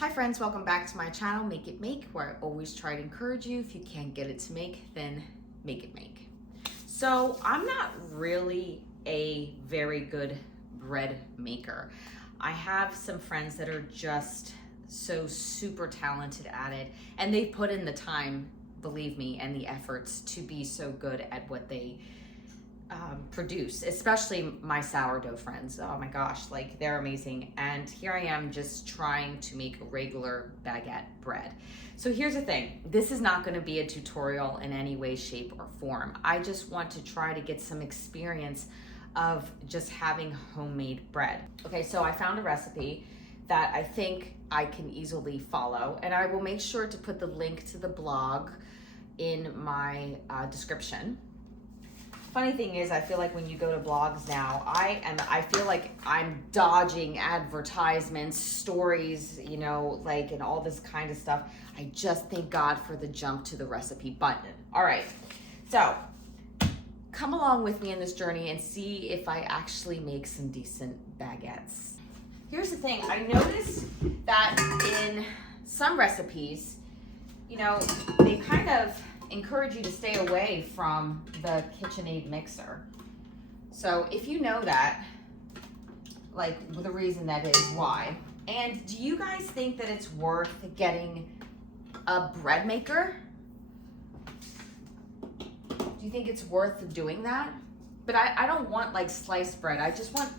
Hi friends, welcome back to my channel, Make It Make, where I always try to encourage you. If you can't get it to make, then make it make. So I'm not really a very good bread maker. I have some friends that are just so super talented at it, and they've put in the time, believe me, and the efforts to be so good at what they produce, especially my sourdough friends. Oh my gosh, like they're amazing. And here I am just trying to make regular baguette bread. So here's the thing, this is not going to be a tutorial in any way, shape, or form. I just want to try to get some experience of just having homemade bread. Okay, so I found a recipe that I think I can easily follow, and I will make sure to put the link to the blog in my description. Funny thing is, I feel like when you go to blogs now, I feel like I'm dodging advertisements, stories, you know, like, and all this kind of stuff. I just thank God for the jump to the recipe button. All right, so come along with me in this journey and see if I actually make some decent baguettes. Here's the thing, I noticed that in some recipes, you know, they kind of encourage you to stay away from the KitchenAid mixer. So if you know that, like the reason that is why. And do you guys think that it's worth getting a bread maker? Do you think it's worth doing that? But I don't want like sliced bread. I just want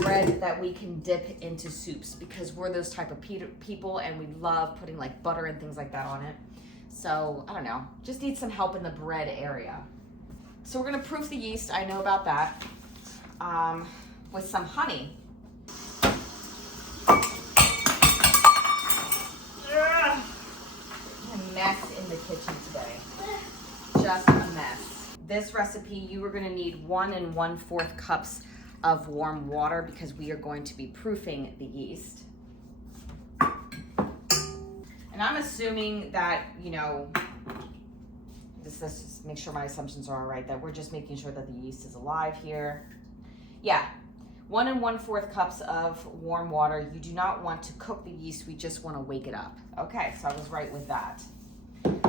bread that we can dip into soups, because we're those type of people and we love putting like butter and things like that on it. So, I don't know, just need some help in the bread area. So we're gonna proof the yeast, I know about that, with some honey. Ugh. A mess in the kitchen today, just a mess. This recipe, you are gonna need 1 1/4 cups of warm water, because we are going to be proofing the yeast. And I'm assuming that, you know, let's just make sure my assumptions are all right, that we're just making sure that the yeast is alive here. Yeah, 1 1/4 cups of warm water. You do not want to cook the yeast, we just want to wake it up. Okay, so I was right with that.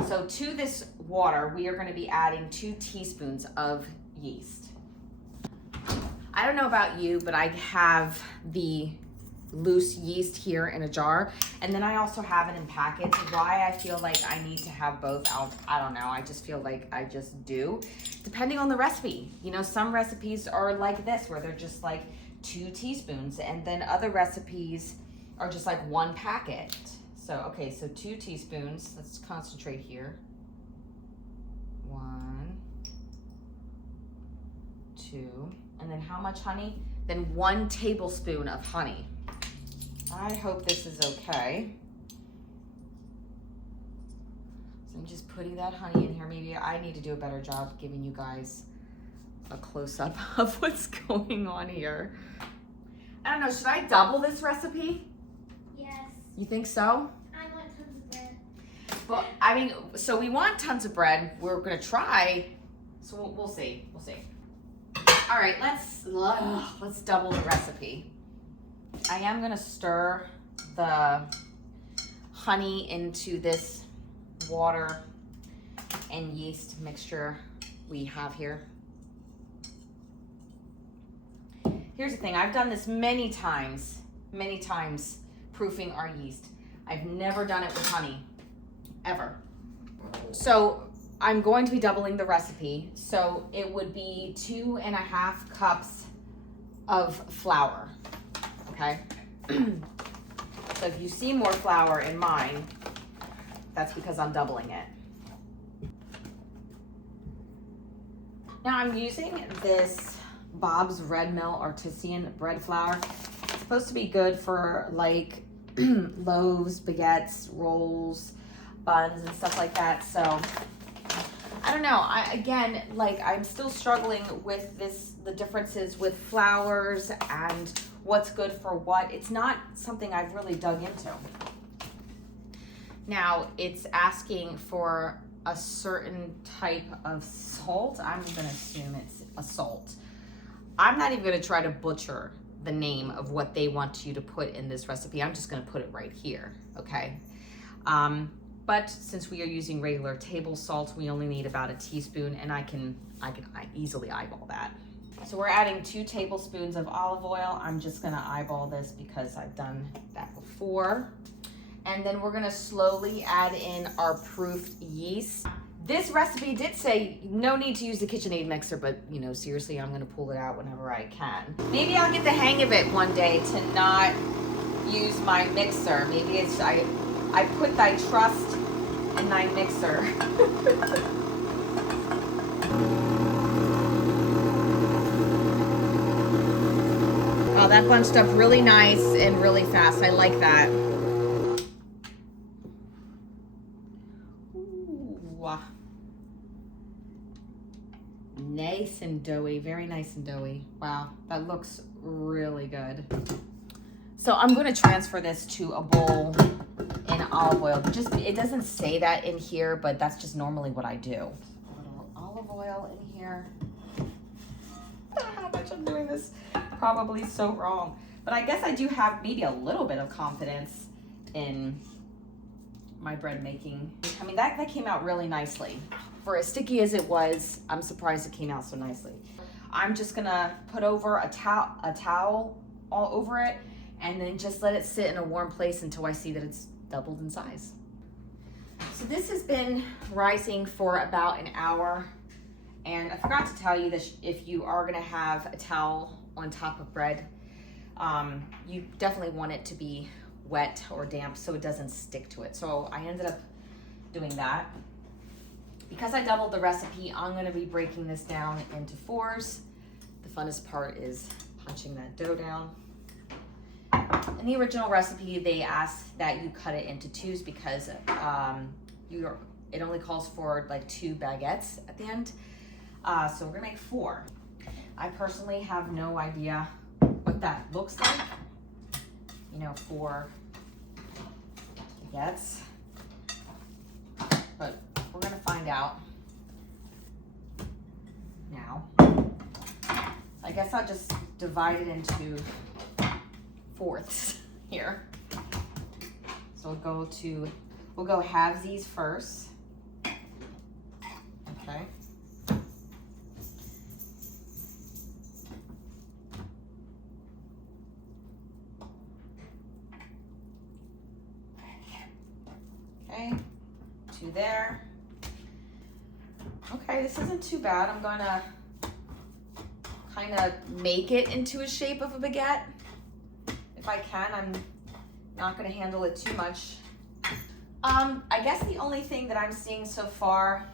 So to this water, we are going to be adding 2 teaspoons of yeast. I don't know about you, but I have the loose yeast here in a jar, and then I also have it in packets. Why I feel like I need to have both, I don't know, I just feel like I just do, depending on the recipe. You know, some recipes are like this, where they're just like 2 teaspoons, and then other recipes are just like 1 packet. So, okay, so 2 teaspoons, let's concentrate here. 1, 2, and then how much honey? Then 1 tablespoon of honey. I hope this is okay. So I'm just putting that honey in here. Maybe I need to do a better job giving you guys a close-up of what's going on here. I don't know, should I double this recipe? Yes. You think so? I want tons of bread. Well, I mean, so we want tons of bread. We're gonna try, so we'll see, we'll see. All right, let's double the recipe. I am gonna stir the honey into this water and yeast mixture we have here. Here's the thing, I've done this many times proofing our yeast. I've never done it with honey, ever. So I'm going to be doubling the recipe. So it would be 2 1/2 cups of flour. Okay, so if you see more flour in mine, that's because I'm doubling it. Now I'm using this Bob's Red Mill Artisan bread flour. It's supposed to be good for like loaves, baguettes, rolls, buns, and stuff like that. So I don't know. I'm still struggling with the differences with flours and what's good for what. It's not something I've really dug into. Now, it's asking for a certain type of salt. I'm gonna assume it's a salt. I'm not even gonna try to butcher the name of what they want you to put in this recipe. I'm just gonna put it right here, okay? But since we are using regular table salt, we only need about a teaspoon, and I can easily eyeball that. So we're adding 2 tablespoons of olive oil. I'm just gonna eyeball this because I've done that before. And then we're gonna slowly add in our proofed yeast. This recipe did say no need to use the KitchenAid mixer, but you know, seriously, I'm gonna pull it out whenever I can. Maybe I'll get the hang of it one day to not use my mixer. Maybe it's, I put thy trust in thy mixer. Oh, that bunched up really nice and really fast. I like that. Ooh. Nice and doughy, very nice and doughy. Wow, that looks really good. So I'm going to transfer this to a bowl in olive oil. It doesn't say that in here, but that's just normally what I do. A little olive oil in here. I don't know how much I'm doing this. Probably so wrong. But I guess I do have maybe a little bit of confidence in my bread making. I mean, that came out really nicely. For as sticky as it was, I'm surprised it came out so nicely. I'm just gonna put over a towel all over it and then just let it sit in a warm place until I see that it's doubled in size. So this has been rising for about an hour. And I forgot to tell you that if you are gonna have a towel on top of bread, you definitely want it to be wet or damp so it doesn't stick to it. So I ended up doing that. Because I doubled the recipe, I'm gonna be breaking this down into 4s. The funnest part is punching that dough down. In the original recipe, they asked that you cut it into 2s because it only calls for like 2 baguettes at the end. So we're gonna make 4. I personally have no idea what that looks like, you know, for baguettes, but we're gonna find out now. I guess I'll just divide it into 4ths here. So we'll go halvesies first. Okay. Okay, 2 there. Okay, this isn't too bad. I'm gonna kind of make it into a shape of a baguette. If I can, I'm not gonna handle it too much. I guess the only thing that I'm seeing so far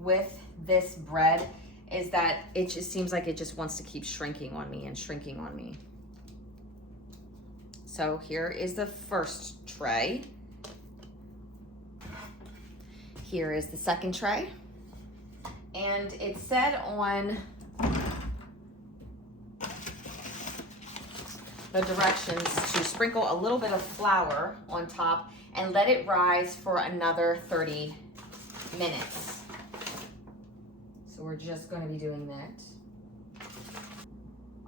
with this bread is that it just seems like it just wants to keep shrinking on me and shrinking on me. So here is the first tray. Here is the second tray. And it said on the directions to sprinkle a little bit of flour on top and let it rise for another 30 minutes. So we're just going to be doing that.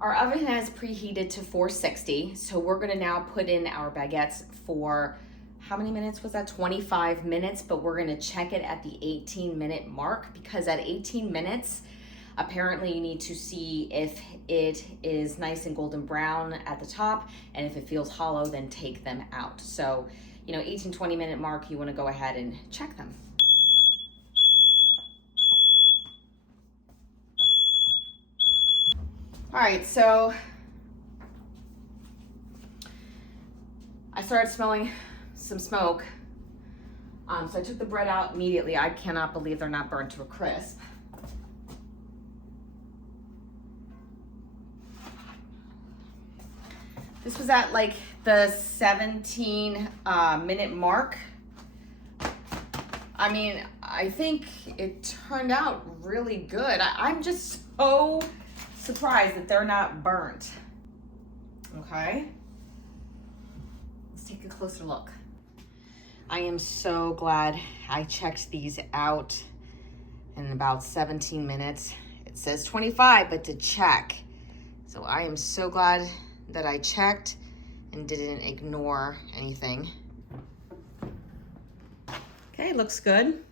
Our oven has preheated to 460, so we're going to now put in our baguettes for, how many minutes was that? 25 minutes, but we're going to check it at the 18-minute mark, because at 18 minutes, apparently you need to see if it is nice and golden brown at the top, and if it feels hollow, then take them out. So, 18-20 minute mark, you want to go ahead and check them. All right, so I started smelling some smoke. So I took the bread out immediately. I cannot believe they're not burnt to a crisp. This was at like the 17-minute mark. I mean, I think it turned out really good. I'm just so surprised that they're not burnt. Okay, let's take a closer look. I am so glad I checked these out in about 17 minutes. It says 25, but to check. So I am so glad that I checked and didn't ignore anything. Okay, looks good.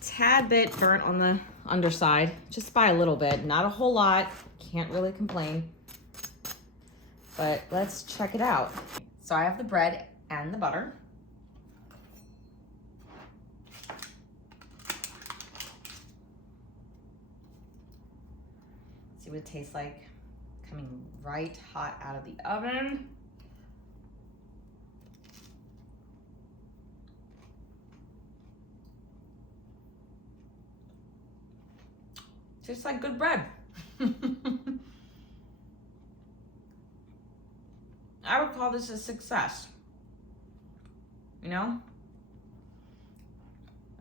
Tad bit burnt on the underside, just by a little bit, not a whole lot. Can't really complain. But let's check it out. So I have the bread and the butter. See what it tastes like coming right hot out of the oven. Tastes like good bread. I would call this a success. You know?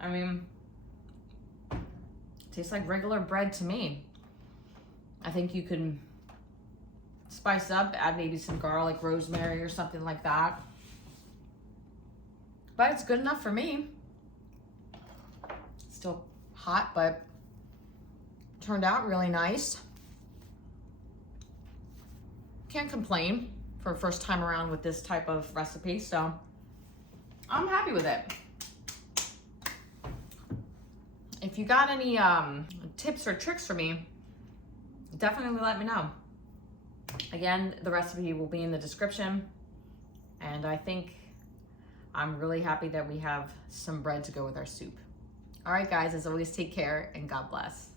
I mean, tastes like regular bread to me. I think you can spice up, add maybe some garlic, rosemary, or something like that. But it's good enough for me. Still hot, but turned out really nice. Can't complain for a first time around with this type of recipe, so I'm happy with it. If you got any tips or tricks for me, definitely let me know. Again, the recipe will be in the description, and I think I'm really happy that we have some bread to go with our soup. All right, guys, as always, take care and God bless.